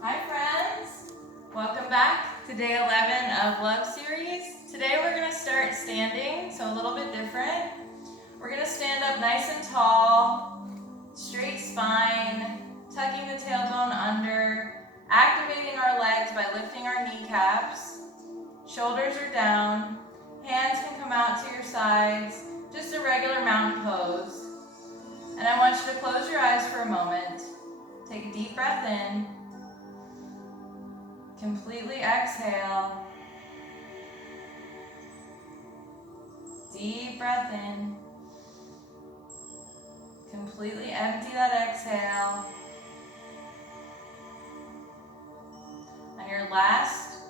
Hi friends, welcome back to day 11 of Love Series. Today we're going to start standing, so a little bit different. We're going to stand up nice and tall, straight spine, tucking the tailbone under, activating our legs by lifting our kneecaps. Shoulders are down, hands can come out to your sides, just a regular mountain pose. And I want you to close your eyes for a moment. Take a deep breath in. Completely exhale. Deep breath in. Completely empty that exhale. On your last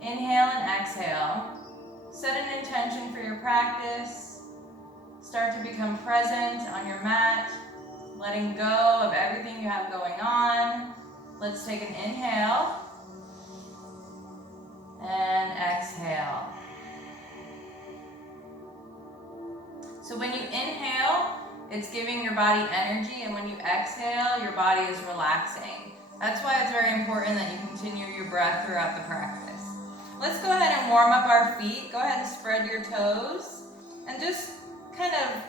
inhale and exhale, set an intention for your practice. Start to become present on your mat, letting go of everything you have going on. Let's take an inhale and exhale. So when you inhale, it's giving your body energy, and when you exhale, your body is relaxing. That's why it's very important that you continue your breath throughout the practice. Let's go ahead and warm up our feet. Go ahead and spread your toes and just kind of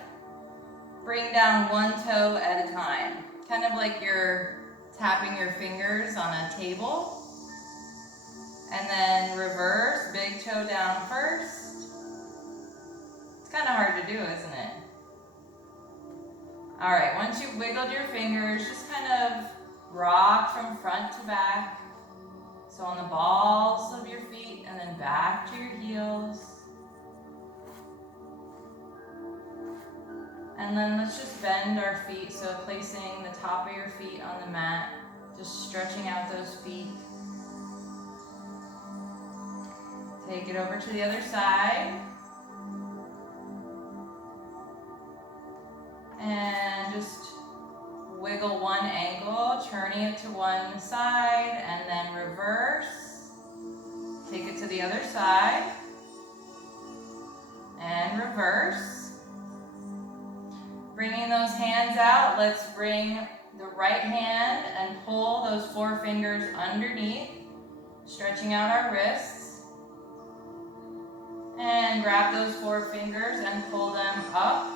bring down one toe at a time. Kind of like you're tapping your fingers on a table. And then reverse, big toe down first. It's kind of hard to do, isn't it? All right, once you've wiggled your fingers, just kind of rock from front to back. So on the balls of your feet and then back to your heels. And then let's just bend our feet, so placing the top of your feet on the mat, just stretching out those feet. Take it over to the other side. And just wiggle one ankle, turning it to one side, and then reverse. Take it to the other side. And reverse. Bringing those hands out, let's bring the right hand and pull those four fingers underneath, stretching out our wrists. And grab those four fingers and pull them up.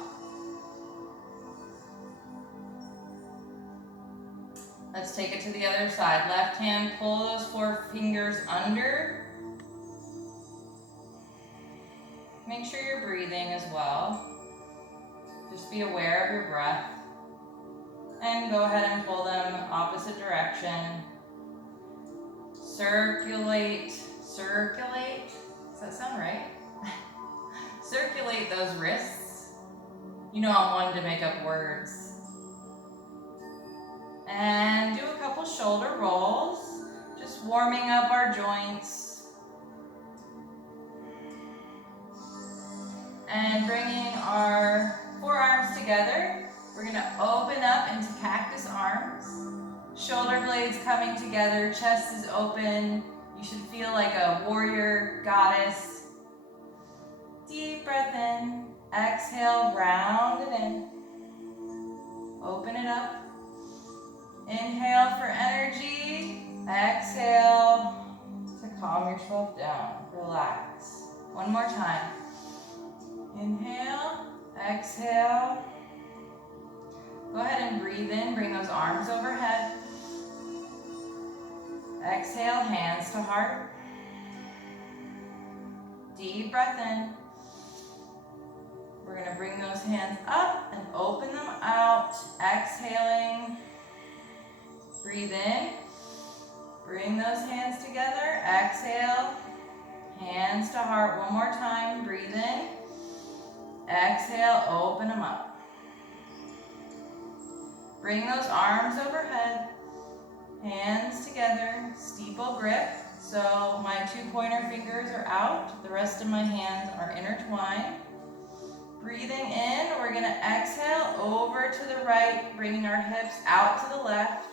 Let's take it to the other side. Left hand, pull those four fingers under. Make sure you're breathing as well. Just be aware of your breath. And go ahead and pull them opposite direction. Circulate. Does that sound right? Circulate those wrists. You know I'm one to make up words. And do a couple shoulder rolls, just warming up our joints. And bringing our forearms together, we're gonna open up into cactus arms. Shoulder blades coming together, chest is open. You should feel like a warrior goddess. Deep breath in, exhale, round it in. Open it up. Inhale for energy, exhale to calm yourself down, relax. One more time. Inhale, exhale. Go ahead and breathe in, bring those arms overhead. Exhale, hands to heart. Deep breath in. We're gonna bring those hands up and open them out, exhaling. Breathe in, bring those hands together, exhale, hands to heart one more time, breathe in, exhale, open them up. Bring those arms overhead, hands together, steeple grip, so my two pointer fingers are out, the rest of my hands are intertwined. Breathing in, we're gonna exhale over to the right, bringing our hips out to the left.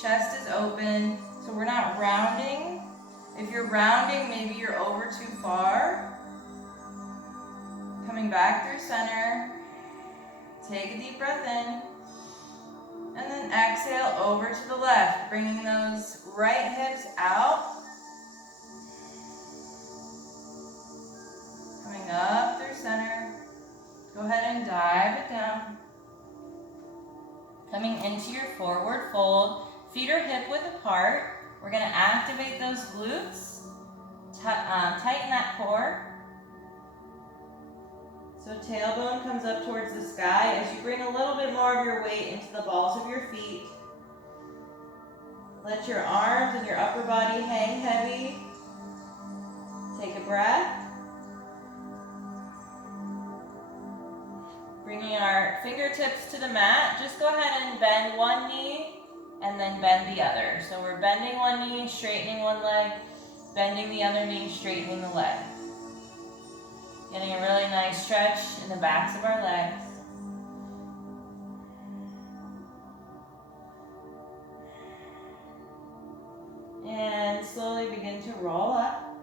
Chest is open, so we're not rounding. If you're rounding, maybe you're over too far. Coming back through center. Take a deep breath in. And then exhale over to the left, bringing those right hips out. Coming up through center. Go ahead and dive it down. Coming into your forward fold. Feet are hip width apart. We're going to activate those glutes. Tighten that core. So tailbone comes up towards the sky as you bring a little bit more of your weight into the balls of your feet. Let your arms and your upper body hang heavy. Take a breath. Bringing our fingertips to the mat, just go ahead and bend one knee and then bend the other. So we're bending one knee, straightening one leg, bending the other knee, straightening the leg. Getting a really nice stretch in the backs of our legs. And slowly begin to roll up.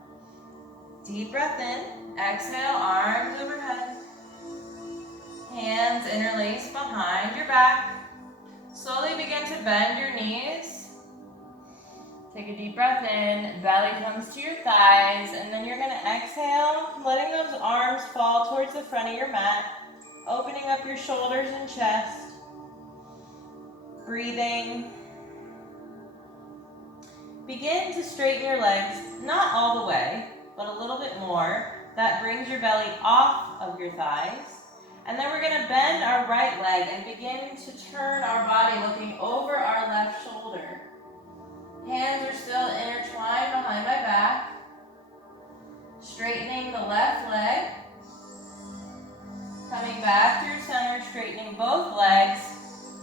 Deep breath in. Exhale, arms overhead. Hands interlace behind your back. Slowly begin to bend your knees. Take a deep breath in, belly comes to your thighs, and then you're going to exhale, letting those arms fall towards the front of your mat, opening up your shoulders and chest. Breathing. Begin to straighten your legs, not all the way, but a little bit more. That brings your belly off of your thighs. And then we're going to bend our right leg and begin to turn our body looking over our left shoulder. Hands are still intertwined behind my back. Straightening the left leg. Coming back through center, straightening both legs.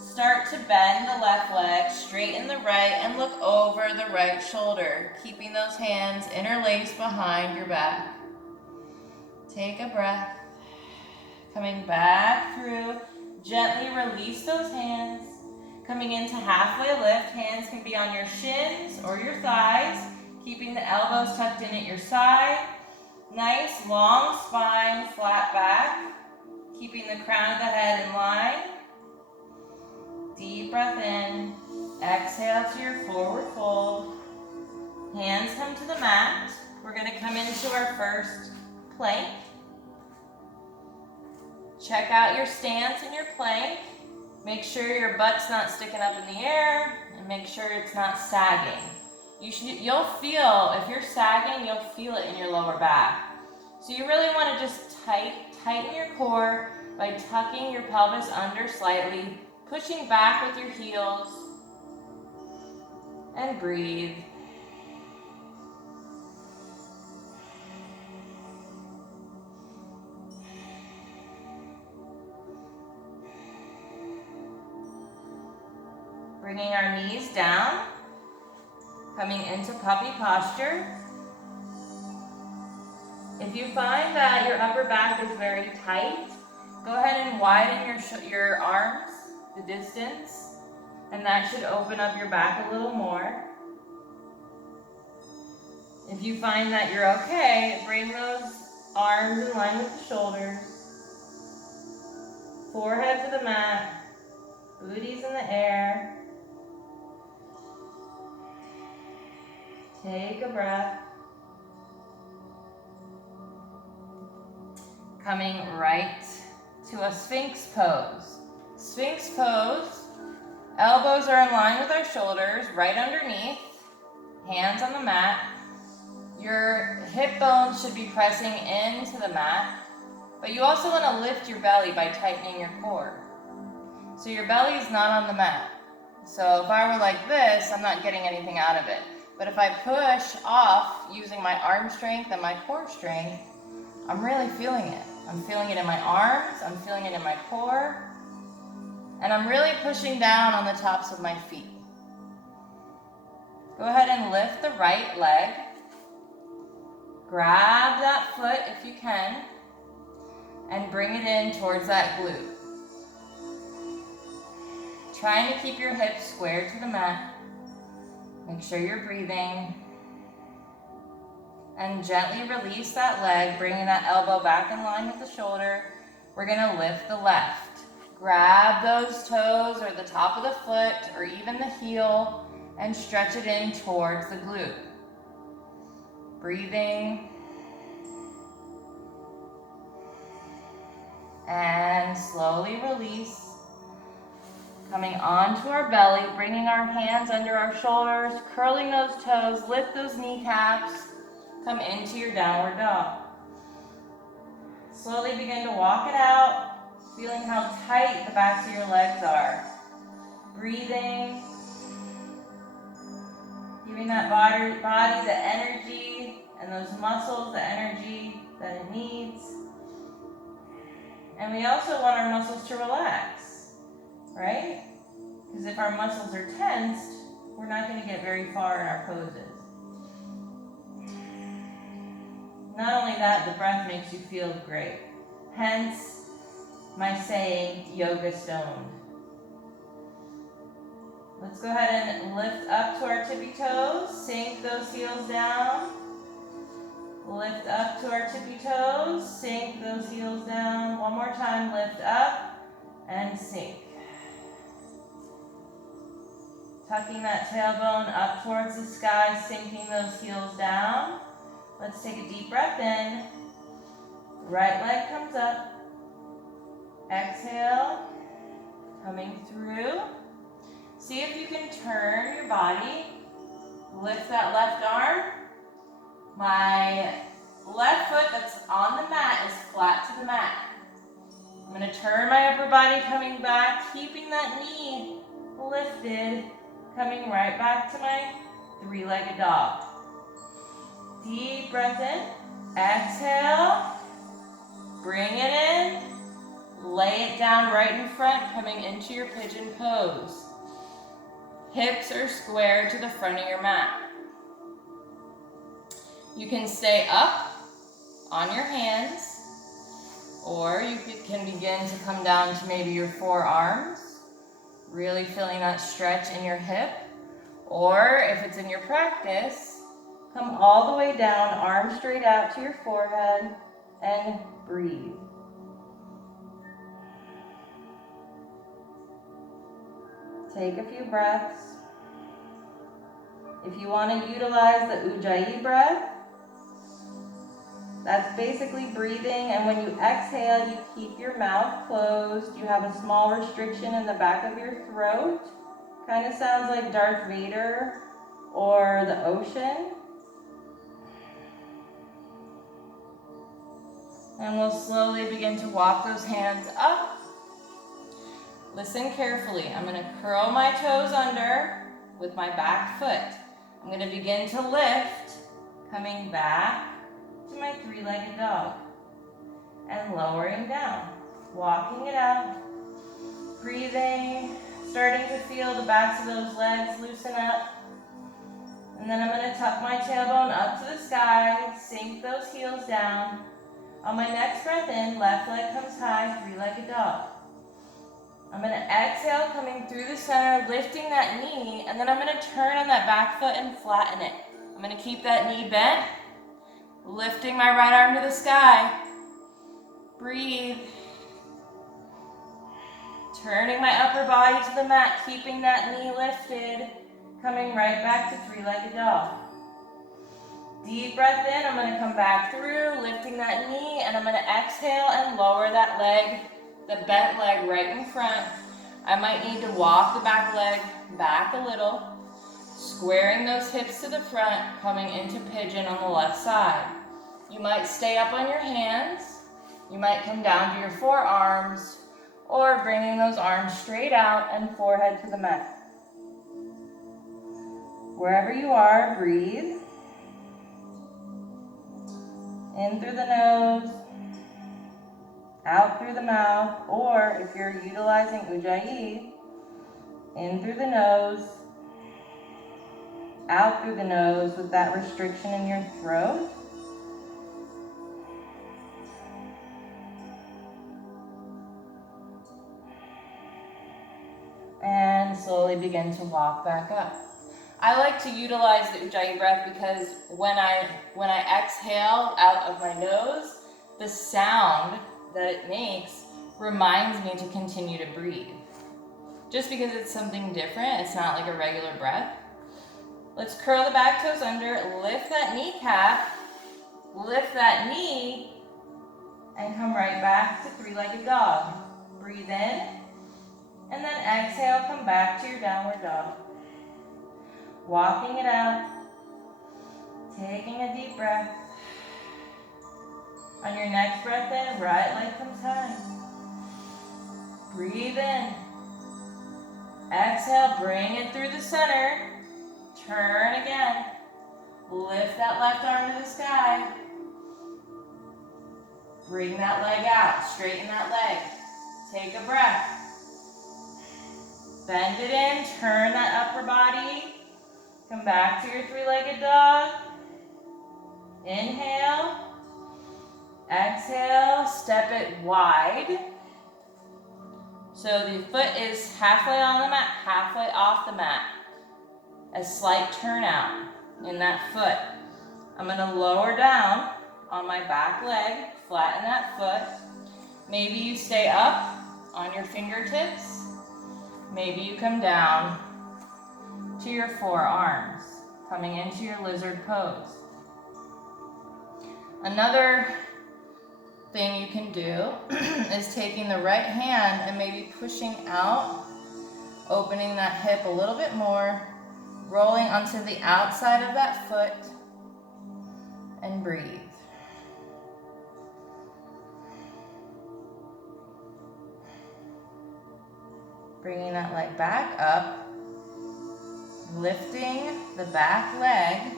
Start to bend the left leg, straighten the right, and look over the right shoulder. Keeping those hands interlaced behind your back. Take a breath. Coming back through, gently release those hands. Coming into halfway lift, hands can be on your shins or your thighs, keeping the elbows tucked in at your side. Nice long spine, flat back, keeping the crown of the head in line. Deep breath in, exhale to your forward fold. Hands come to the mat. We're going to come into our first plank. Check out your stance in your plank. Make sure your butt's not sticking up in the air, and make sure it's not sagging. You'll feel, if you're sagging, you'll feel it in your lower back. So you really want to just tighten your core by tucking your pelvis under slightly, pushing back with your heels, and breathe. Bringing our knees down, coming into puppy posture. If you find that your upper back is very tight, go ahead and widen your arms, the distance, and that should open up your back a little more. If you find that you're okay, bring those arms in line with the shoulders, forehead to the mat, booties in the air. Take a breath. Coming right to a Sphinx pose. Sphinx pose, elbows are in line with our shoulders, right underneath, hands on the mat. Your hip bones should be pressing into the mat, but you also want to lift your belly by tightening your core. So your belly is not on the mat. So if I were like this, I'm not getting anything out of it. But if I push off using my arm strength and my core strength, I'm really feeling it. I'm feeling it in my arms, I'm feeling it in my core, and I'm really pushing down on the tops of my feet. Go ahead and lift the right leg. Grab that foot if you can, and bring it in towards that glute. Trying to keep your hips square to the mat. Make sure you're breathing. And gently release that leg, bringing that elbow back in line with the shoulder. We're going to lift the left. Grab those toes or the top of the foot or even the heel and stretch it in towards the glute. Breathing. And slowly release. Coming onto our belly, bringing our hands under our shoulders, curling those toes, lift those kneecaps, come into your downward dog. Slowly begin to walk it out, feeling how tight the backs of your legs are. Breathing, giving that body the energy and those muscles the energy that it needs. And we also want our muscles to relax, right? Because if our muscles are tensed, we're not going to get very far in our poses. Not only that, the breath makes you feel great. Hence, my saying, yoga stoned. Let's go ahead and lift up to our tippy toes, sink those heels down. Lift up to our tippy toes, sink those heels down. One more time, lift up and sink. Tucking that tailbone up towards the sky, sinking those heels down. Let's take a deep breath in. Right leg comes up. Exhale, coming through. See if you can turn your body. Lift that left arm. My left foot that's on the mat is flat to the mat. I'm going to turn my upper body coming back, keeping that knee lifted, coming right back to my three-legged dog. Deep breath in. Exhale. Bring it in. Lay it down right in front, coming into your pigeon pose. Hips are square to the front of your mat. You can stay up on your hands, or you can begin to come down to maybe your forearms, really feeling that stretch in your hip. Or if it's in your practice, come all the way down, arms straight out to your forehead, and breathe. Take a few breaths. If you want to utilize the Ujjayi breath, that's basically breathing, and when you exhale, you keep your mouth closed. You have a small restriction in the back of your throat. Kind of sounds like Darth Vader or the ocean. And we'll slowly begin to walk those hands up. Listen carefully. I'm going to curl my toes under with my back foot. I'm going to begin to lift, coming back to my three-legged dog and lowering down, walking it out, breathing, starting to feel the backs of those legs loosen up. And then I'm going to tuck my tailbone up to the sky, sink those heels down. On my next breath in, left leg comes high, three-legged dog. I'm going to exhale, coming through the center, lifting that knee, and then I'm going to turn on that back foot and flatten it. I'm going to keep that knee bent, lifting my right arm to the sky. Breathe. Turning my upper body to the mat, keeping that knee lifted, coming right back to three-legged dog. Deep breath in, I'm going to come back through, lifting that knee, and I'm going to exhale and lower that leg, the bent leg right in front. I might need to walk the back leg back a little, squaring those hips to the front, coming into pigeon on the left side. You might stay up on your hands, you might come down to your forearms, or bringing those arms straight out and forehead to the mat. Wherever you are, breathe. In through the nose, out through the mouth, or if you're utilizing Ujjayi, in through the nose, out through the nose with that restriction in your throat. And slowly begin to walk back up. I like to utilize the Ujjayi breath because when I exhale out of my nose, the sound that it makes reminds me to continue to breathe. Just because it's something different, it's not like a regular breath. Let's curl the back toes under, lift that kneecap, lift that knee, and come right back to three-legged dog. Breathe in, and then exhale, come back to your downward dog. Walking it out, taking a deep breath. On your next breath in, right leg comes high. Breathe in. Exhale, bring it through the center. Turn again. Lift that left arm to the sky. Bring that leg out. Straighten that leg. Take a breath. Bend it in. Turn that upper body. Come back to your three-legged dog. Inhale. Exhale. Step it wide. So the foot is halfway on the mat, halfway off the mat. A slight turnout in that foot. I'm going to lower down on my back leg, flatten that foot. Maybe you stay up on your fingertips. Maybe you come down to your forearms, coming into your lizard pose. Another thing you can do is taking the right hand and maybe pushing out, opening that hip a little bit more, rolling onto the outside of that foot, and breathe. Bringing that leg back up, lifting the back leg.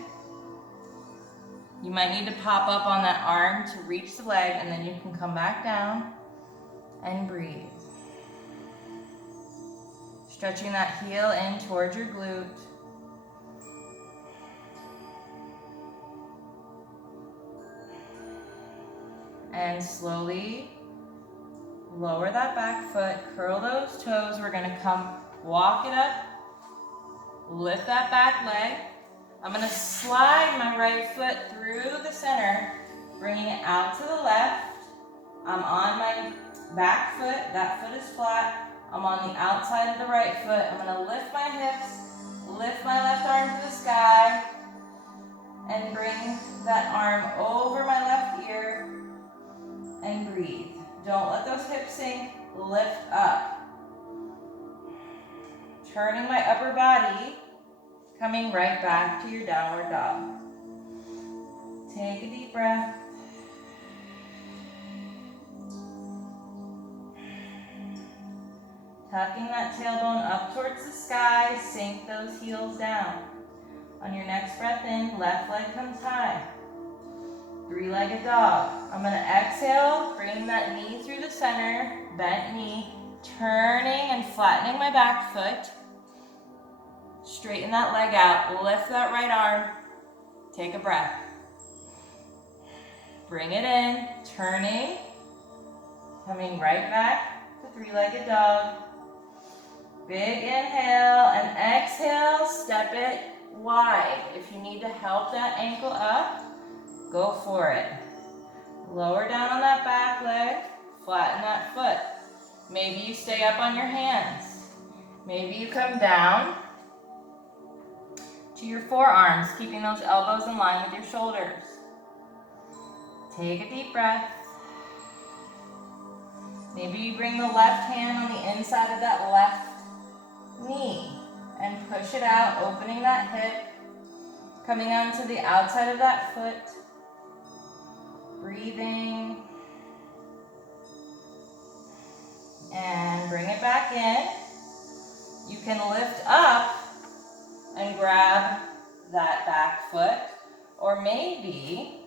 You might need to pop up on that arm to reach the leg, and then you can come back down and breathe. Stretching that heel in towards your glute. And slowly lower that back foot, curl those toes. We're gonna come walk it up, lift that back leg. I'm gonna slide my right foot through the center, bringing it out to the left. I'm on my back foot, that foot is flat. I'm on the outside of the right foot. I'm gonna lift my hips, lift my left arm to the sky, and bring that arm over my left ear, and breathe. Don't let those hips sink, lift up. Turning my upper body, coming right back to your downward dog. Take a deep breath. Tucking that tailbone up towards the sky, sink those heels down. On your next breath in, left leg comes high. Three-legged dog. I'm gonna exhale, bring that knee through the center, bent knee, turning and flattening my back foot. Straighten that leg out, lift that right arm, take a breath. Bring it in, turning, coming right back to three-legged dog. Big inhale and exhale, step it wide. If you need to help that ankle up, go for it. Lower down on that back leg, flatten that foot. Maybe you stay up on your hands. Maybe you come down to your forearms, keeping those elbows in line with your shoulders. Take a deep breath. Maybe you bring the left hand on the inside of that left knee and push it out, opening that hip, coming onto the outside of that foot. Breathing. And bring it back in. You can lift up and grab that back foot, or maybe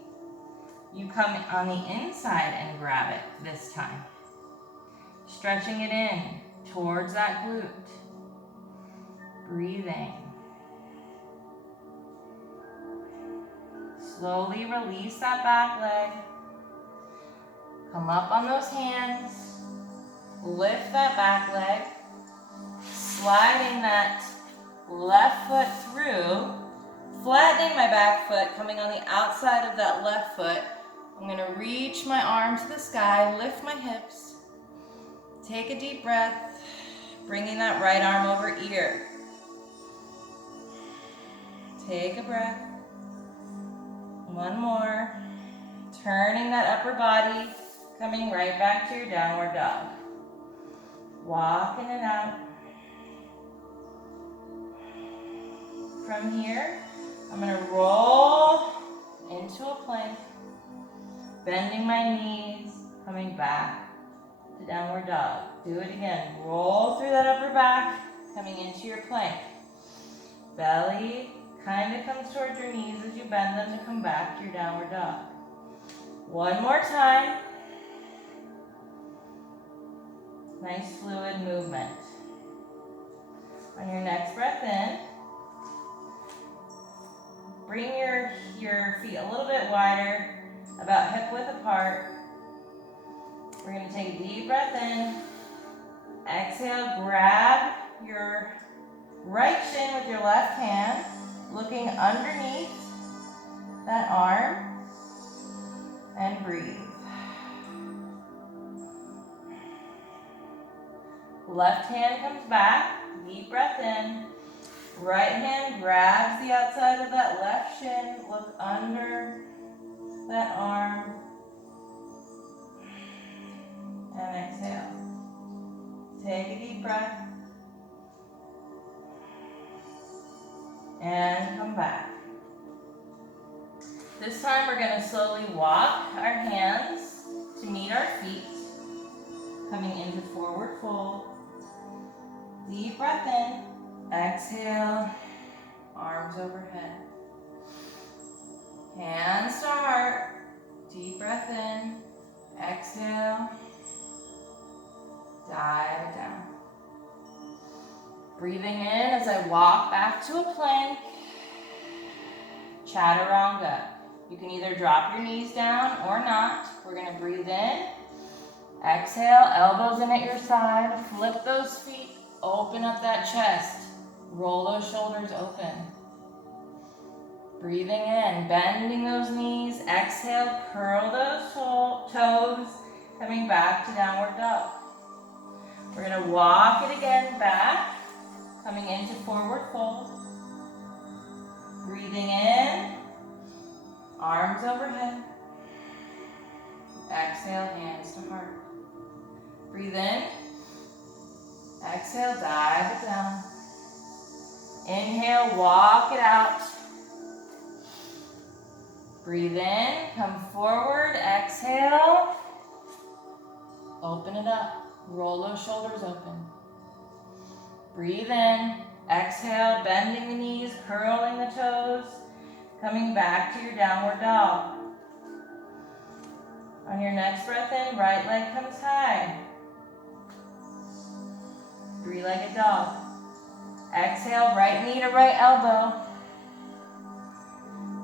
you come on the inside and grab it this time. Stretching it in towards that glute. Breathing. Slowly release that back leg. Come up on those hands. Lift that back leg. Sliding that left foot through. Flattening my back foot, coming on the outside of that left foot. I'm going to reach my arm to the sky, lift my hips. Take a deep breath, bringing that right arm over ear. Take a breath. One more. Turning that upper body, coming right back to your downward dog. Walking it out. From here, I'm going to roll into a plank, bending my knees, coming back to downward dog. Do it again. Roll through that upper back, coming into your plank. Belly kind of comes towards your knees as you bend them to come back to your downward dog. One more time. Nice fluid movement. On your next breath in, bring your feet a little bit wider, about hip width apart. We're going to take a deep breath in. Exhale, grab your right shin with your left hand, looking underneath that arm, and breathe. Left hand comes back, deep breath in. Right hand grabs the outside of that left shin, look under that arm, and exhale. Take a deep breath, and come back. This time we're going to slowly walk our hands to meet our feet, coming into forward fold. Deep breath in, exhale, arms overhead. Hands to heart, deep breath in, exhale, dive down. Breathing in as I walk back to a plank, chaturanga. You can either drop your knees down or not. We're going to breathe in, exhale, elbows in at your side, flip those feet, open up that chest, roll those shoulders open. Breathing in, bending those knees, exhale, curl those toes, coming back to downward dog. We're going to walk it again back, coming into forward fold. Breathing in, arms overhead. Exhale, hands to heart. Breathe in. Exhale, dive it down. Inhale, walk it out. Breathe in, come forward, exhale. Open it up, roll those shoulders open. Breathe in, exhale, bending the knees, curling the toes, coming back to your downward dog. On your next breath in, right leg comes high. Three-legged dog. Exhale, right knee to right elbow.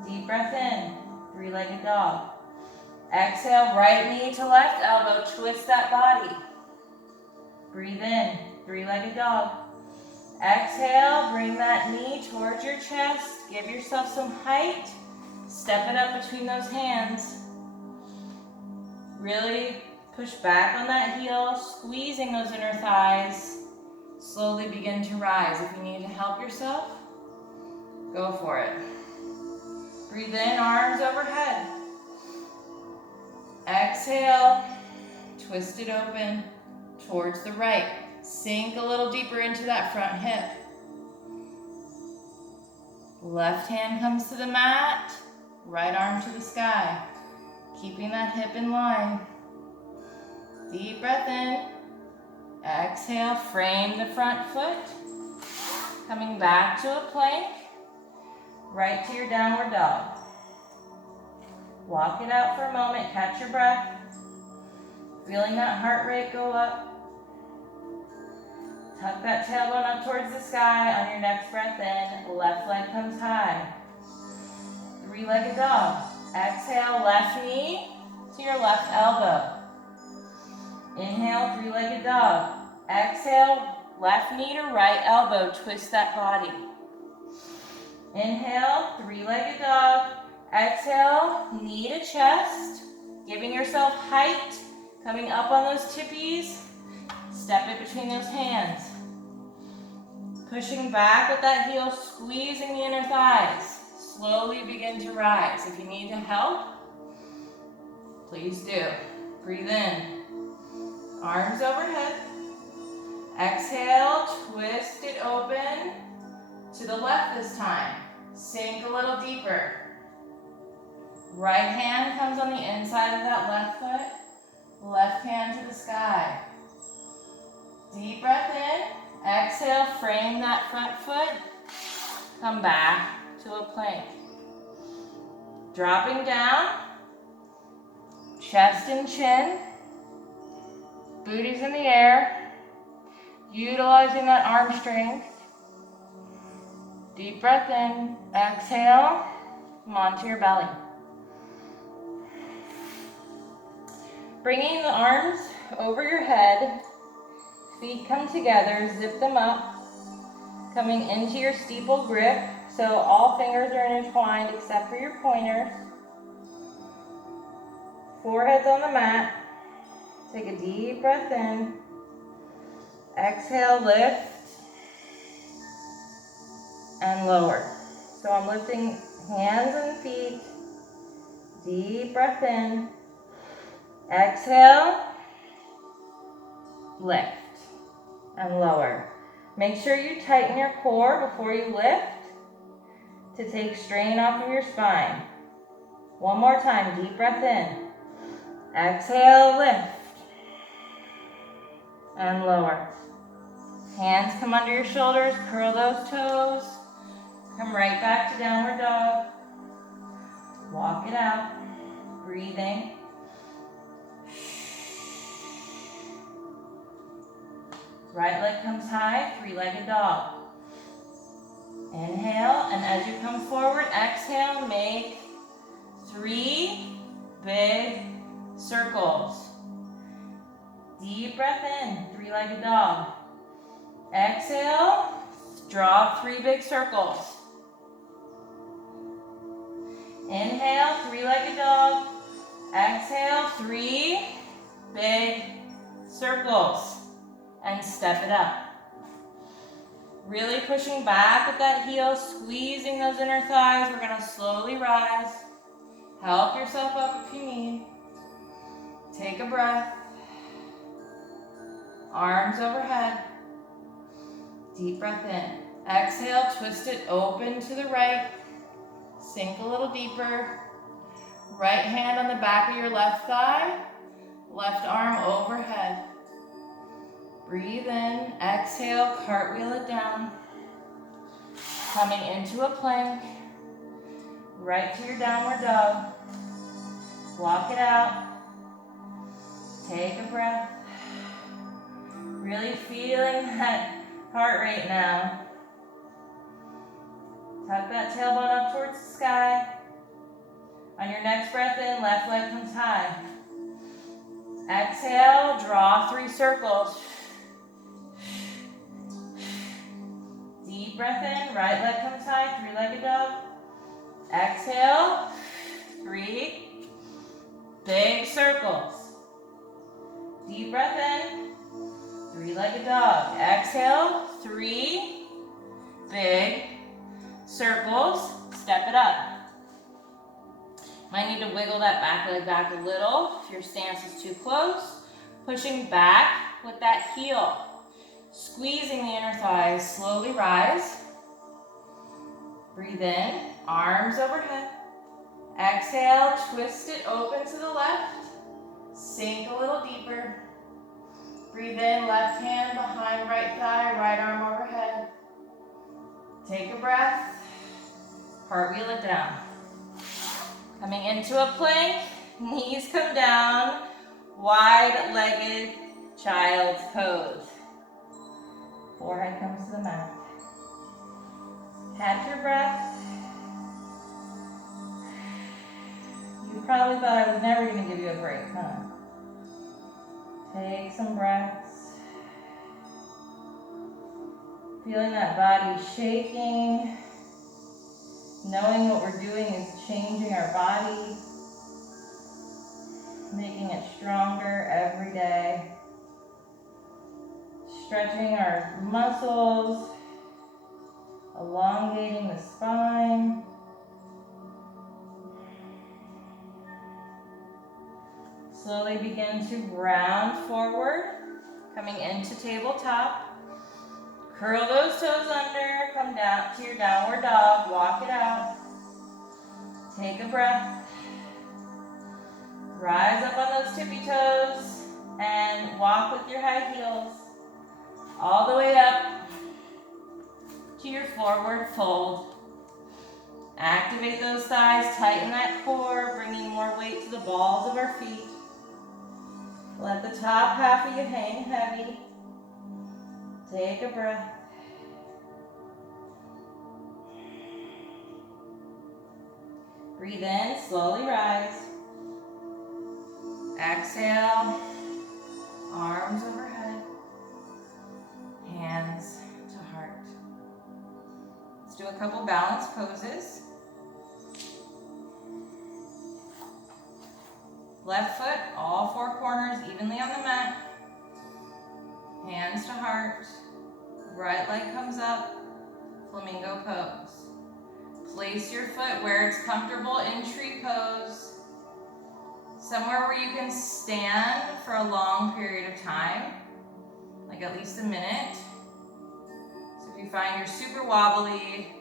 Deep breath in, three-legged dog. Exhale, right knee to left elbow, twist that body. Breathe in, three-legged dog. Exhale, bring that knee towards your chest. Give yourself some height. Step it up between those hands. Really push back on that heel, squeezing those inner thighs. Slowly begin to rise. If you need to help yourself, go for it. Breathe in, arms overhead. Exhale, twist it open towards the right. Sink a little deeper into that front hip. Left hand comes to the mat, right arm to the sky. Keeping that hip in line. Deep breath in. Exhale, frame the front foot. Coming back to a plank. Right to your downward dog. Walk it out for a moment, catch your breath. Feeling that heart rate go up. Tuck that tailbone up towards the sky. On your next breath in, left leg comes high. Three-legged dog. Exhale, left knee to your left elbow. Inhale, three-legged dog. Exhale, left knee to right elbow. Twist that body. Inhale, three-legged dog. Exhale, knee to chest. Giving yourself height. Coming up on those tippies. Step it between those hands. Pushing back with that heel, squeezing the inner thighs. Slowly begin to rise. If you need to help, please do. Breathe in. Arms overhead. Exhale, twist it open to the left this time. Sink a little deeper. Right hand comes on the inside of that left foot. Left hand to the sky. Deep breath in. Exhale, frame that front foot. Come back to a plank. Dropping down. Chest and chin. Booties in the air. Utilizing that arm strength. Deep breath in. Exhale. Come onto your belly. Bringing the arms over your head. Feet come together. Zip them up. Coming into your steeple grip. So all fingers are intertwined except for your pointers. Forehead's on the mat. Take a deep breath in. Exhale, lift. And lower. So I'm lifting hands and feet. Deep breath in. Exhale. Lift. And lower. Make sure you tighten your core before you lift to take strain off of your spine. One more time. Deep breath in. Exhale, lift. And lower. Hands come under your shoulders, curl those toes. Come right back to downward dog. Walk it out. Breathing. Right leg comes high, three-legged dog. Inhale, and as you come forward, exhale, make 3 big circles. Deep breath in, three-legged dog. Exhale, draw 3 big circles. Inhale, three-legged dog. Exhale, 3 big circles. And step it up. Really pushing back with that heel, squeezing those inner thighs. We're gonna slowly rise. Help yourself up if you need. Take a breath. Arms overhead. Deep breath in. Exhale, twist it open to the right. Sink a little deeper. Right hand on the back of your left thigh. Left arm overhead. Breathe in. Exhale, cartwheel it down. Coming into a plank. Right to your downward dog. Walk it out. Take a breath. Really feeling that heart rate now. Tuck that tailbone up towards the sky. On your next breath in, left leg comes high. Exhale, draw 3 circles. Deep breath in, right leg comes high, three-legged dog. Exhale, 3 big circles. Deep breath in, three-legged dog. Exhale, 3 big circles. Step it up. Might need to wiggle that back leg back a little if your stance is too close. Pushing back with that heel. Squeezing the inner thighs, slowly rise. Breathe in, arms overhead. Exhale, twist it open to the left. Sink a little deeper. Breathe in, left hand behind right thigh, right arm overhead. Take a breath. Cartwheel it down. Coming into a plank, knees come down, wide-legged child's pose. Forehead comes to the mat. Catch your breath. You probably thought I was never going to give you a break, huh? Take some breaths. Feeling that body shaking. Knowing what we're doing is changing our body. Making it stronger every day. Stretching our muscles, elongating the spine. Slowly begin to round forward, coming into tabletop. Curl those toes under, come down to your downward dog, walk it out. Take a breath. Rise up on those tippy toes and walk with your high heels all the way up to your forward fold. Activate those thighs, tighten that core, bringing more weight to the balls of our feet. Let the top half of you hang heavy. Take a breath. Breathe in, slowly rise. Exhale, arms overhead, hands to heart. Let's do a couple balance poses. Left foot, all four corners evenly on the mat. Hands to heart. Right leg comes up, flamingo pose. Place your foot where it's comfortable in tree pose. Somewhere where you can stand for a long period of time, like at least a minute. So if you find you're super wobbly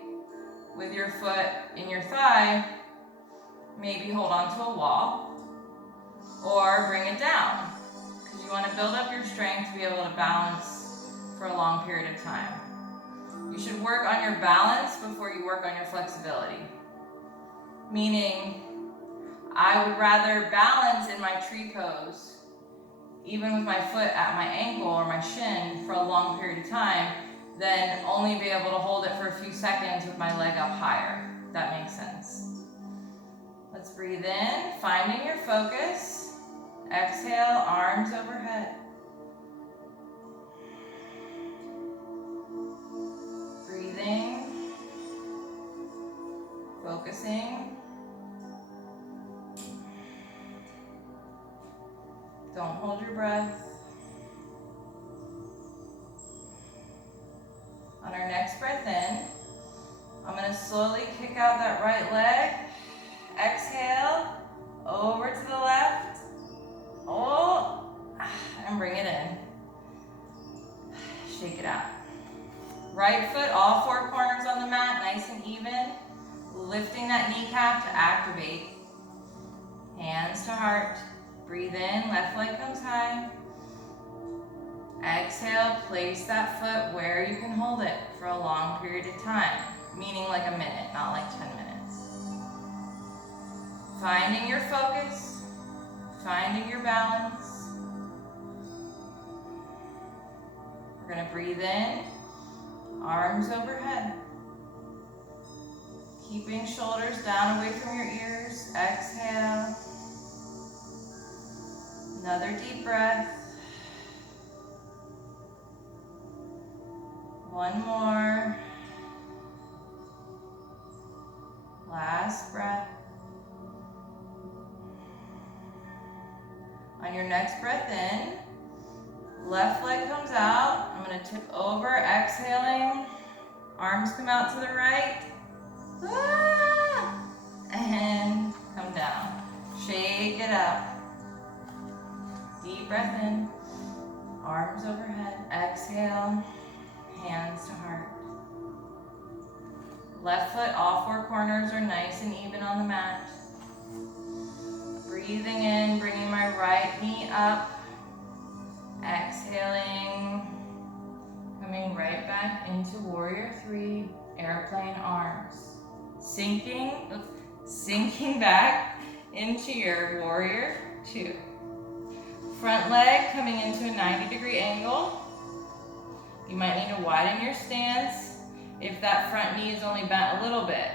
with your foot in your thigh, maybe hold on to a wall or bring it down because you want to build up your strength to be able to balance for a long period of time. You should work on your balance before you work on your flexibility. Meaning, I would rather balance in my tree pose, even with my foot at my ankle or my shin for a long period of time, than only be able to hold it for a few seconds with my leg up higher. That makes sense. Let's breathe in, finding your focus. Exhale, arms overhead. Breathing, focusing. Don't hold your breath. On our next breath in, I'm going to slowly kick out that right leg. Exhale, over to the left. Oh, and bring it in. Shake it out. Right foot, all four corners on the mat, nice and even. Lifting that kneecap to activate. Hands to heart. Breathe in, left leg comes high. Exhale, place that foot where you can hold it for a long period of time, meaning like a minute, not like 10 minutes. Finding your focus, finding your balance. We're going to breathe in, arms overhead. Keeping shoulders down away from your ears. Exhale. Another deep breath. One more. Last breath. On your next breath in, left leg comes out. I'm going to tip over, exhaling. Arms come out to the right. And come down. Shake it up. Deep breath in. Arms overhead. Exhale. Hands to heart. Left foot, all four corners are nice and even on the mat. Breathing in, bringing my right knee up. Exhaling. Coming right back into Warrior 3, airplane arms. Sinking back into your Warrior 2. Front leg coming into a 90-degree angle. You might need to widen your stance if that front knee is only bent a little bit.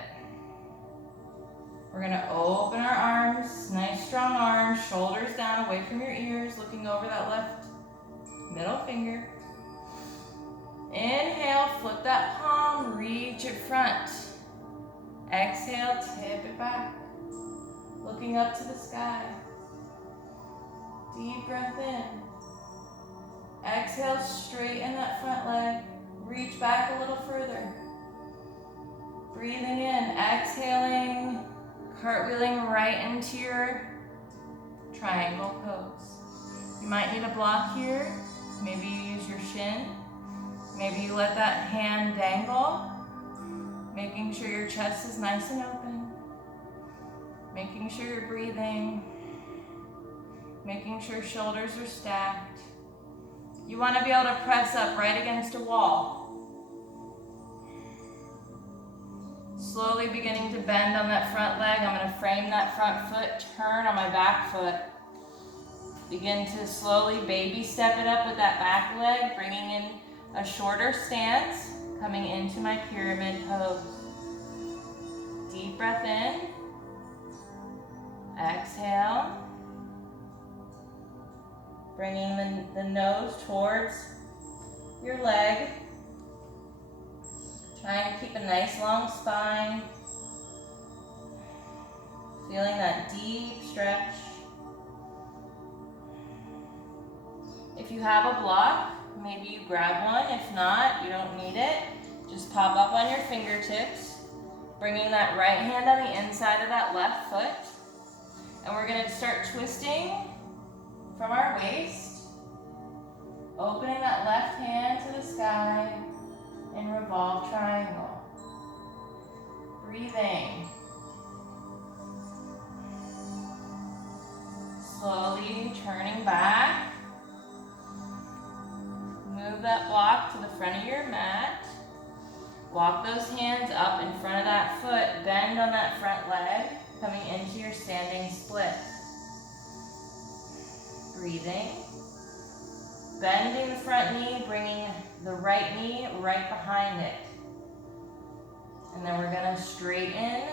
We're going to open our arms, nice strong arms, shoulders down away from your ears, looking over that left middle finger. Inhale, flip that palm, reach it front. Exhale, tip it back, looking up to the sky. Deep breath in. Exhale, straighten that front leg. Reach back a little further. Breathing in, exhaling, cartwheeling right into your triangle pose. You might need a block here. Maybe you use your shin. Maybe you let that hand dangle. Making sure your chest is nice and open. Making sure you're breathing. Making sure shoulders are stacked. You want to be able to press up right against a wall. Slowly beginning to bend on that front leg. I'm going to frame that front foot, turn on my back foot. Begin to slowly baby step it up with that back leg, bringing in a shorter stance, coming into my pyramid pose. Deep breath in. Exhale. Bringing the nose towards your leg. Trying to keep a nice long spine. Feeling that deep stretch. If you have a block, maybe you grab one. If not, you don't need it. Just pop up on your fingertips. Bringing that right hand on the inside of that left foot. And we're going to start twisting from our waist. Opening that left hand to the sky in revolve triangle. Breathing. Slowly turning back. Move that block to the front of your mat. Walk those hands up in front of that foot. Bend on that front leg, coming into your standing split. Breathing. Bending the front knee, bringing the right knee right behind it. And then we're going to straighten,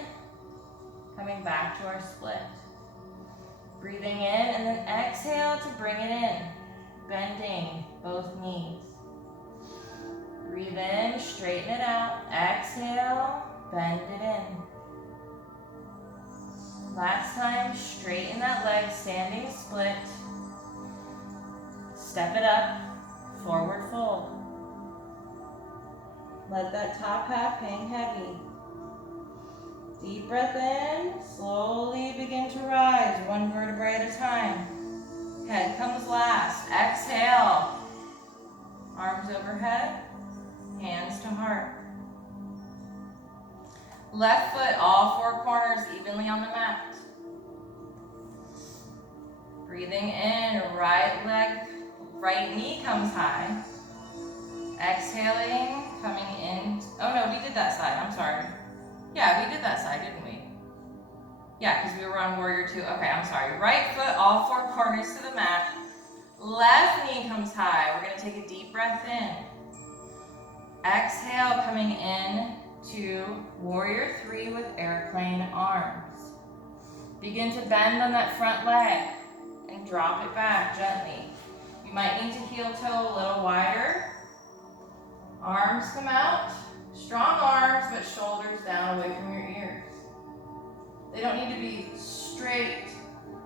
coming back to our split. Breathing in, and then exhale to bring it in. Bending both knees. Breathe in, straighten it out. Exhale, bend it in. Last time, straighten that leg, standing split. Step it up, forward fold. Let that top half hang heavy. Deep breath in, slowly begin to rise, one vertebrae at a time. Head comes last. Exhale. Arms overhead, hands to heart. Left foot, all four corners evenly on the mat. Breathing in, right knee comes high. Exhaling, coming in. Oh no, we did that side, I'm sorry. Yeah, we did that side, didn't we? Yeah, because we were on warrior two. Okay, I'm sorry. Right foot, all four corners to the mat. Left knee comes high. We're going to take a deep breath in. Exhale, coming in to warrior three with airplane arms. Begin to bend on that front leg and drop it back gently. You might need to heel toe a little wider. Arms come out. Strong arms, but shoulders down away from your ears. They don't need to be straight.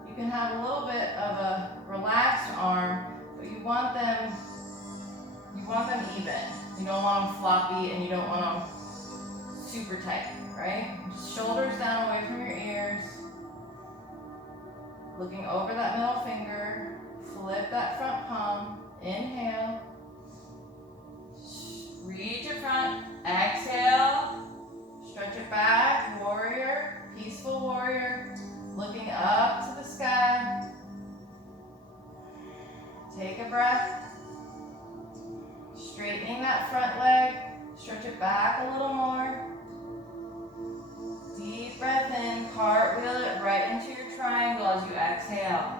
You can have a little bit of a relaxed arm, but you want them even. You don't want them floppy and you don't want them super tight, right? Just shoulders down away from your ears. Looking over that middle finger. Flip that front palm. Inhale. Reach your front. Exhale. Stretch it back. Warrior. Peaceful warrior. Looking up to the sky. Take a breath. Straightening that front leg. Stretch it back a little more. Deep breath in. Cartwheel it right into your triangle as you exhale.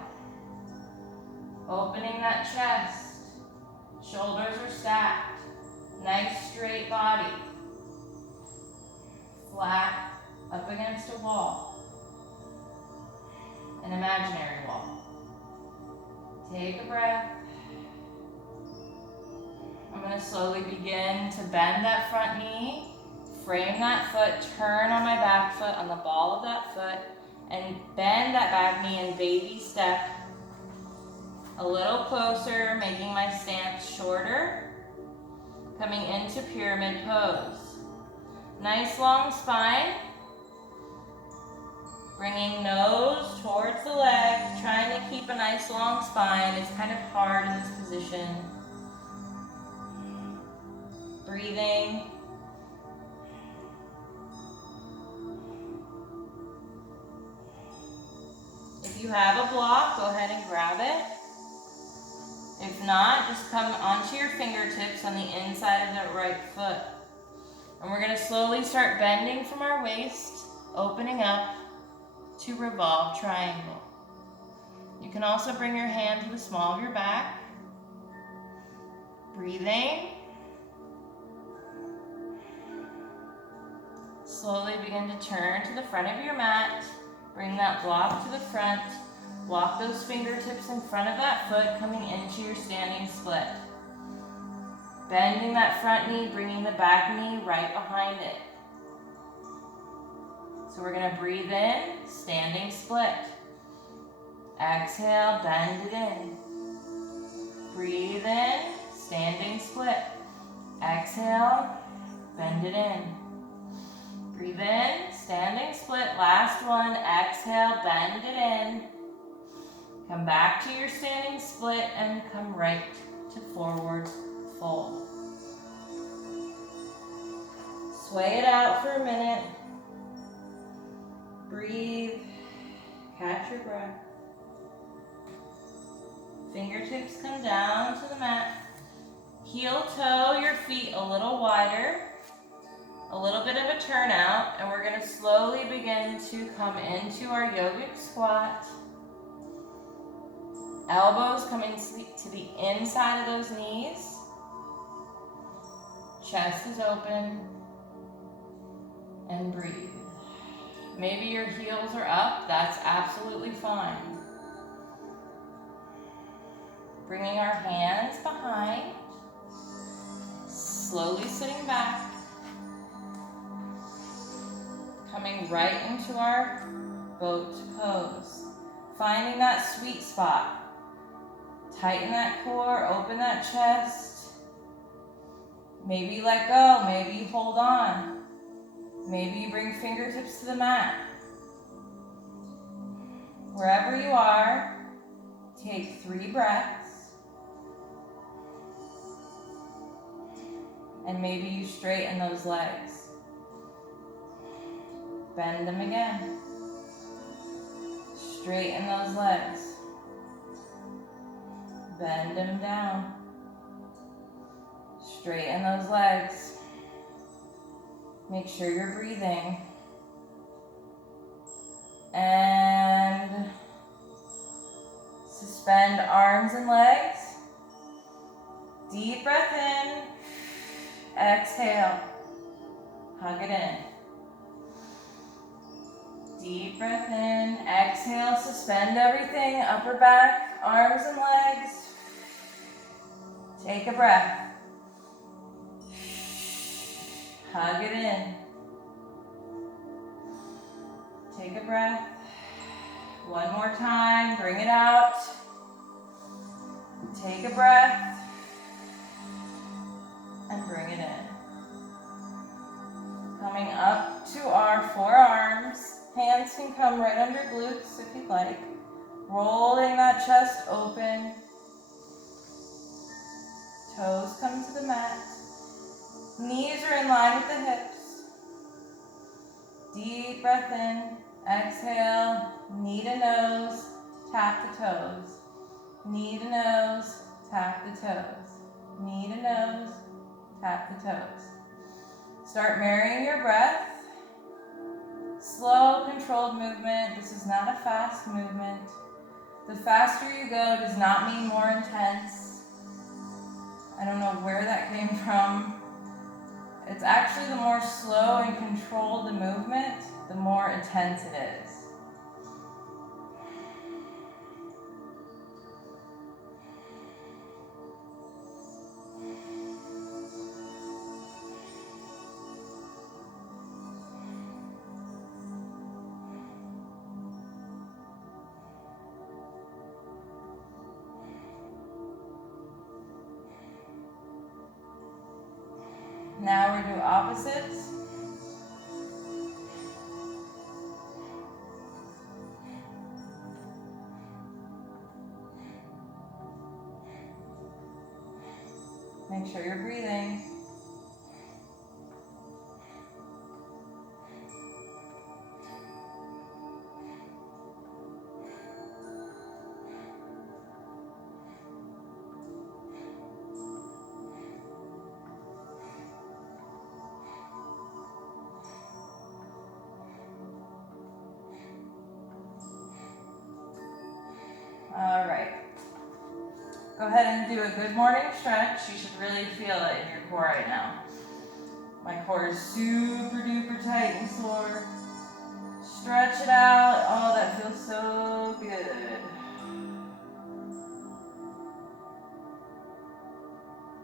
Opening that chest. Shoulders are stacked. Nice straight body. Flat up against a wall. An imaginary wall. Take a breath. I'm going to slowly begin to bend that front knee, frame that foot, turn on my back foot, on the ball of that foot, and bend that back knee and baby step A little closer, making my stance shorter. Coming into pyramid pose. Nice long spine. Bringing nose towards the leg, trying to keep a nice long spine. It's kind of hard in this position. Breathing. If you have a block, go ahead and grab it. If not, just come onto your fingertips on the inside of that right foot. And we're going to slowly start bending from our waist, opening up to revolve triangle. You can also bring your hand to the small of your back. Breathing. Slowly begin to turn to the front of your mat. Bring that block to the front. Walk those fingertips in front of that foot, coming into your standing split. Bending that front knee, bringing the back knee right behind it. So we're going to breathe in, standing split. Exhale, bend it in. Breathe in, standing split. Exhale, bend it in. Breathe in, standing split. Last one, exhale, bend it in. Come back to your standing split and come right to forward fold. Sway it out for a minute. Breathe. Catch your breath. Fingertips come down to the mat. Heel toe your feet a little wider. A little bit of a turnout, and we're going to slowly begin to come into our yogic squat. Elbows coming to the inside of those knees. Chest is open. And breathe. Maybe your heels are up. That's absolutely fine. Bringing our hands behind. Slowly sitting back. Coming right into our boat pose. Finding that sweet spot. Tighten that core, open that chest. Maybe let go, maybe you hold on. Maybe you bring fingertips to the mat. Wherever you are, take 3 breaths. And maybe you straighten those legs. Bend them again. Straighten those legs. Bend them down. Straighten those legs. Make sure you're breathing. And suspend arms and legs. Deep breath in. Exhale. Hug it in. Deep breath in. Exhale. Suspend everything. Upper back, arms and legs. Take a breath. Hug it in. Take a breath. One more time. Bring it out. Take a breath. And bring it in. Coming up to our forearms. Hands can come right under glutes if you'd like. Rolling that chest open. Toes come to the mat. Knees are in line with the hips. Deep breath in. Exhale. Knee to nose. Tap the toes. Knee to nose. Tap the toes. Knee to nose. Tap the toes. Start marrying your breath. Slow, controlled movement. This is not a fast movement. The faster you go does not mean more intense. I don't know where that came from. It's actually the more slow and controlled the movement, the more intense it is. we're gonna do opposites. Make sure you're breathing. All right. Go ahead and do a good morning stretch. You should really feel it in your core right now. My core is super duper tight and sore. Stretch it out. Oh, that feels so good.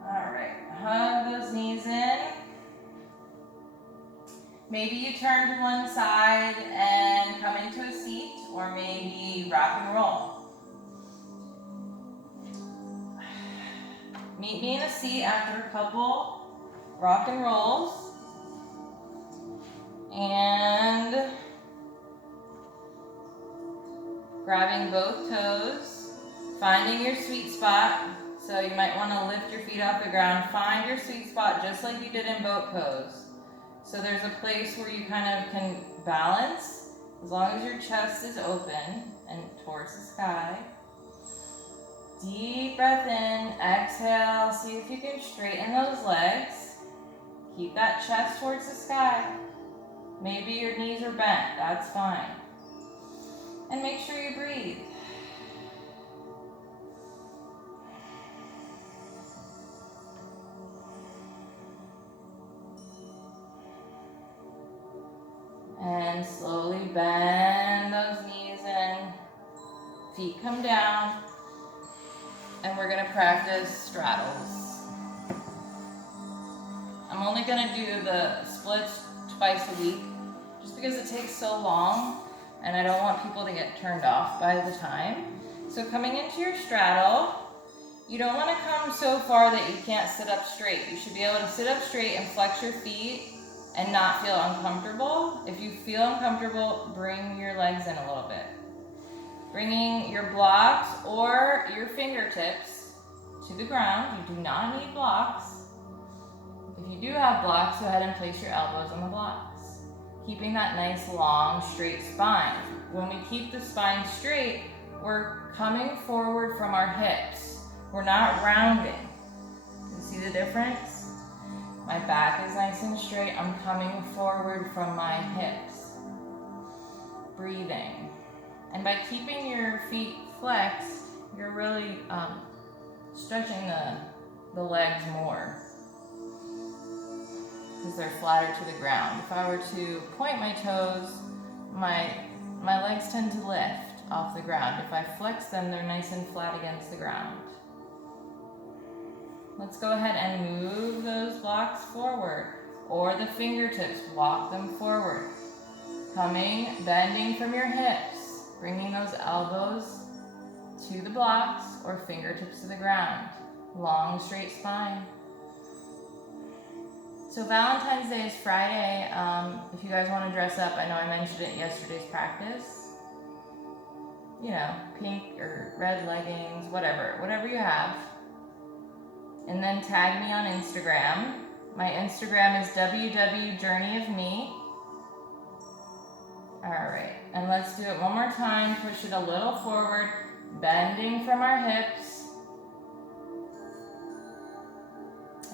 All right. Hug those knees in. Maybe you turn to one side and come into a seat, or maybe rock and roll. Meet me in a seat after a couple rock and rolls. And grabbing both toes, finding your sweet spot. So you might want to lift your feet off the ground. Find your sweet spot just like you did in boat pose. So there's a place where you kind of can balance as long as your chest is open and towards the sky. Deep breath in, exhale, see if you can straighten those legs. Keep that chest towards the sky. Maybe your knees are bent, that's fine. And make sure you breathe. And slowly bend those knees in. Feet come down. And we're gonna practice straddles. I'm only gonna do the splits twice a week, just because it takes so long, and I don't want people to get turned off by the time. So coming into your straddle, you don't wanna come so far that you can't sit up straight. You should be able to sit up straight and flex your feet and not feel uncomfortable. If you feel uncomfortable, bring your legs in a little bit. Bringing your blocks or your fingertips to the ground. You do not need blocks. If you do have blocks, go ahead and place your elbows on the blocks. Keeping that nice, long, straight spine. When we keep the spine straight, we're coming forward from our hips. We're not rounding. You see the difference? My back is nice and straight. I'm coming forward from my hips. Breathing. And by keeping your feet flexed, you're really stretching the legs more because they're flatter to the ground. If I were to point my toes, my legs tend to lift off the ground. If I flex them, they're nice and flat against the ground. Let's go ahead and move those blocks forward, or the fingertips, walk them forward. Coming, bending from your hips. Bringing those elbows to the blocks or fingertips to the ground. Long, straight spine. So Valentine's Day is Friday. If you guys want to dress up, I know I mentioned it in yesterday's practice. You know, pink or red leggings, whatever you have. And then tag me on Instagram. My Instagram is www.journeyofme. All right, and let's do it one more time. Push it a little forward, bending from our hips.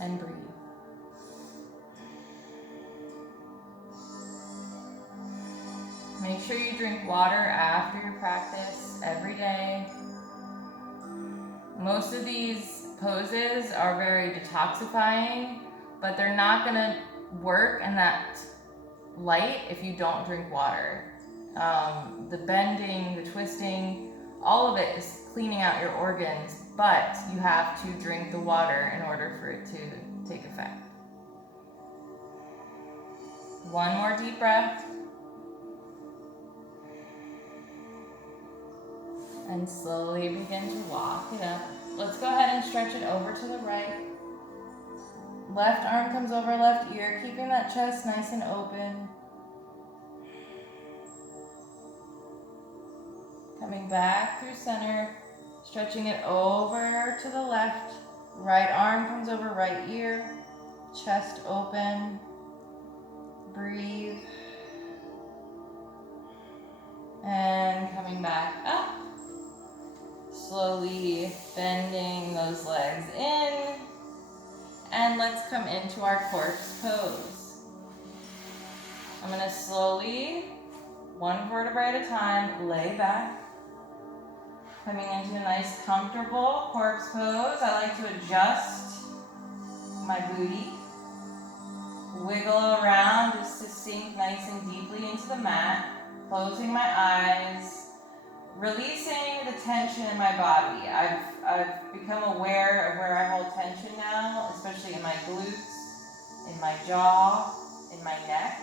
And breathe. Make sure you drink water after your practice every day. Most of these poses are very detoxifying, but they're not gonna work in that light if you don't drink water. The bending, the twisting, all of it is cleaning out your organs, but you have to drink the water in order for it to take effect. One more deep breath. And slowly begin to walk it up. Let's go ahead and stretch it over to the right. Left arm comes over left ear, keeping that chest nice and open. Coming back through center, stretching it over to the left. Right arm comes over right ear, chest open. Breathe. And coming back up. Slowly bending those legs in. And let's come into our corpse pose. I'm going to slowly, one vertebrae at a time, lay back. Coming into a nice comfortable corpse pose. I like to adjust my booty. Wiggle around just to sink nice and deeply into the mat. Closing my eyes. Releasing the tension in my body. I've become aware of where I hold tension now, especially in my glutes, in my jaw, in my neck.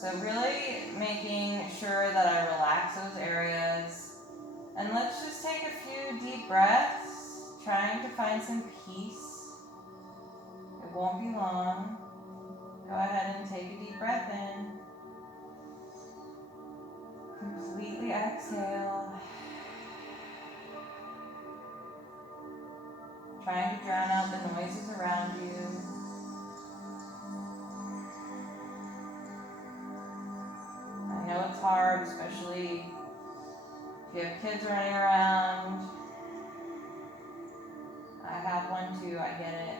So really making sure that I relax those areas. And let's just take a few deep breaths, trying to find some peace. It won't be long. Go ahead and take a deep breath in. Completely exhale. Trying to drown out the noises around you. I know it's hard, especially if you have kids running around. I have one too, I get it.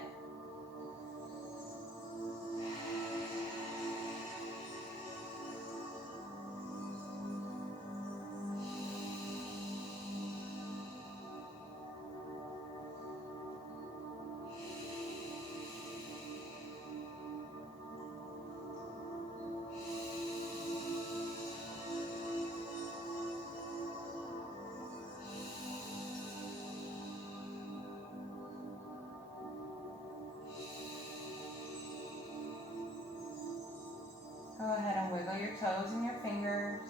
Go ahead and wiggle your toes and your fingers.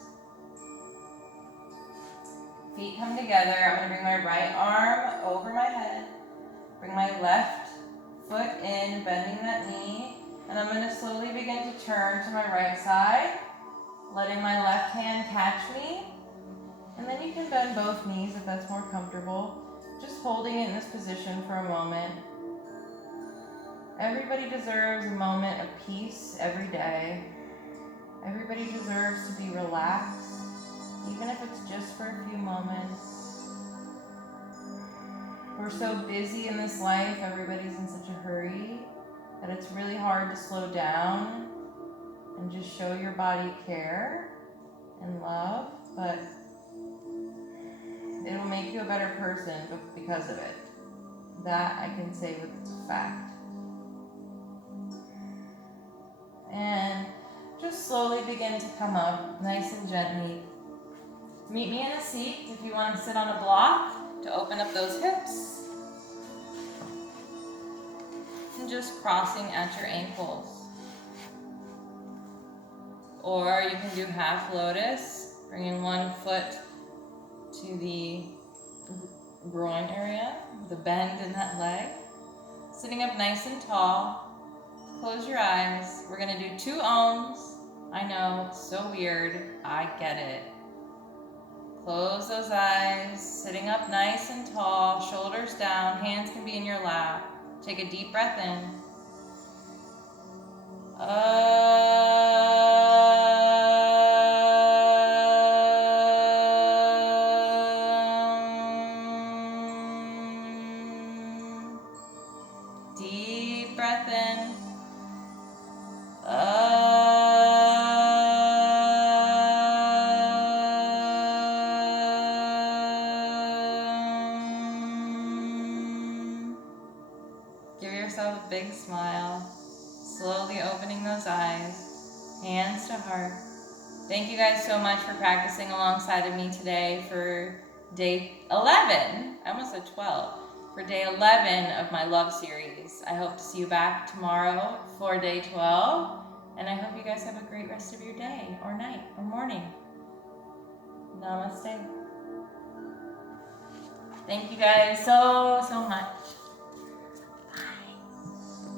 Feet come together. I'm going to bring my right arm over my head. Bring my left foot in, bending that knee. And I'm going to slowly begin to turn to my right side, letting my left hand catch me. And then you can bend both knees if that's more comfortable. Just holding it in this position for a moment. Everybody deserves a moment of peace every day. Everybody deserves to be relaxed, even if it's just for a few moments. We're so busy in this life, everybody's in such a hurry, that it's really hard to slow down and just show your body care and love, but it'll make you a better person because of it. That I can say with fact. And just slowly begin to come up, nice and gently. Meet me in a seat if you want to sit on a block to open up those hips. And just crossing at your ankles. Or you can do half lotus, bringing one foot to the groin area, the bend in that leg. Sitting up nice and tall. Close your eyes. We're going to do 2 ohms. I know, it's so weird. I get it. Close those eyes. Sitting up nice and tall, shoulders down, hands can be in your lap. Take a deep breath in. Deep breath in. Give yourself a big smile. Slowly opening those eyes. Hands to heart. Thank you guys so much for practicing alongside of me today for day 11. I almost said 12. For day 11 of my love series. I hope to see you back tomorrow for day 12. And I hope you guys have a great rest of your day, or night, or morning. Namaste. Thank you guys so much.